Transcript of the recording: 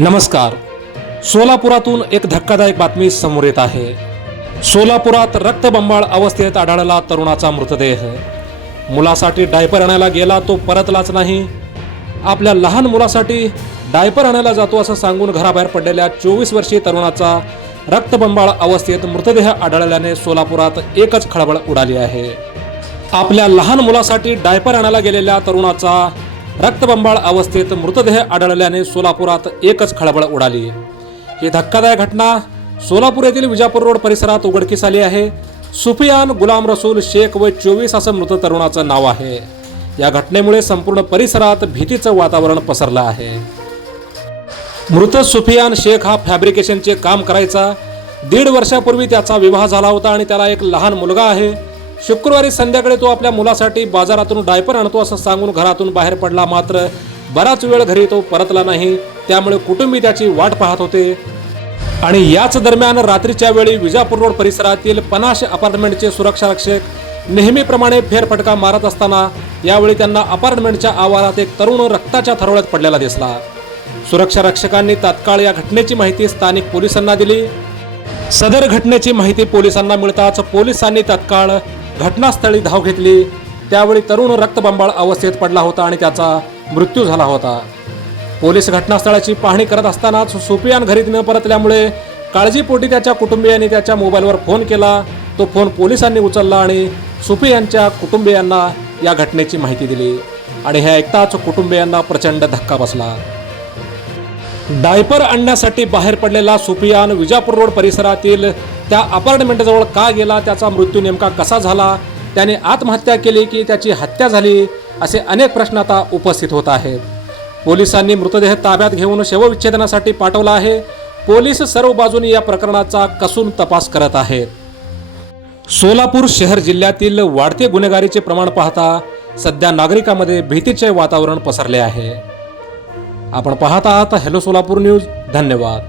नमस्कार. सोलापुरातून एक धक्कादायक बातमी समोर येत आहे. सोलापुरात रक्तबंबाळ अवस्थेत आढळला तरुणाचा मृतदेह. मुलासाठी डायपर आणायला गेला तो परतलाच नाही. आपल्या लहान मुलासाठी डायपर आणायला जातो असं सांगून घराबाहेर पडलेल्या 24 वर्षीय तरुणाचा रक्तबंबाळ अवस्थेत मृतदेह आढळल्याने सोलापुरात एकच खळबळ उडाली आहे. आपल्या लहान मुलासाठी डायपर आणायला गेलेल्या तरुणाचा रक्तबंबाळ अवस्थेत मृतदेह आढळल्याने सोलापुरात एकच खळबळ उडाली. ही धक्कादायक घटना सोलापूर येथील विजापूर रोड परिसरात उघडकीस आली आहे. सुफियान गुलाम रसूल शेख व 24 असं मृत तरुणाचं नाव आहे. या घटनेमुळे संपूर्ण परिसरात भीतीचं वातावरण पसरलं आहे. मृत सुफियान शेख हा फॅब्रिकेशनचे काम करायचा. 1.5 वर्षापूर्वी त्याचा विवाह झाला होता आणि त्याला एक लहान मुलगा आहे. शुक्रवारी संध्याकाळी तो आपल्या मुलासाठी बाजारातून डायपर आणतो असं सांगून घरातून बाहेर पडला. मात्र बराच वेळ घरी तो परतला नाही. त्यामुळे कुटुंबीय त्याची वाट पाहत होते आणि याच दरम्यान रात्रीच्या वेळी विजापूर रोड परिसरातील पनाश अपार्टमेंटचे सुरक्षा रक्षक नेहमीप्रमाणे फेरफटका मारत असताना यावेळी त्यांना अपार्टमेंटच्या आवारात एक तरुण रक्ताच्या थरोळ्यात पडलेला दिसला. सुरक्षा रक्षकांनी तात्काळ या घटनेची माहिती स्थानिक पोलिसांना दिली. सदर घटनेची माहिती पोलिसांना मिळताच पोलिसांनी तात्काळ घटनास्थळी धाव घेतली. त्यावेळी तरुण रक्तबंबाळ अवस्थेत पडला होता आणि त्याचा मृत्यू झाला होता. पोलीस घटनास्थळाची पाहणी करत असतानाच सुफियान घरी न परतल्यामुळे काळजीपोटी त्याच्या कुटुंबियांनी त्याच्या मोबाईलवर फोन केला. तो फोन पोलिसांनी उचलला आणि सुफियानच्या कुटुंबियांना या घटनेची माहिती दिली आणि हे ऐकताच कुटुंबियांना प्रचंड धक्का बसला. डायपर आणण्यासाठी बाहेर पडलेला सुफियान विजापूर रोड परिसरातील त्या अपार्टमेंटजवळ का गेला, त्याचा मृत्यू नेमका कसा झाला, त्याने आत्महत्या केली की त्याची हत्या झाली, असे अनेक प्रश्न आता उपस्थित होत आहेत. पोलिसांनी मृतदेह ताब्यात घेऊन शवविच्छेदनासाठी पाठवला आहे. पोलीस सर्व बाजूनी या प्रकरणाचा कसून तपास करत आहेत. सोलापूर शहर जिल्ह्यातील वाढते गुन्हेगारीचे प्रमाण पाहता सध्या नागरिकांमध्ये भीतीचे वातावरण पसरले आहे. आपण पाहत आहात हॅलो सोलापूर न्यूज. धन्यवाद.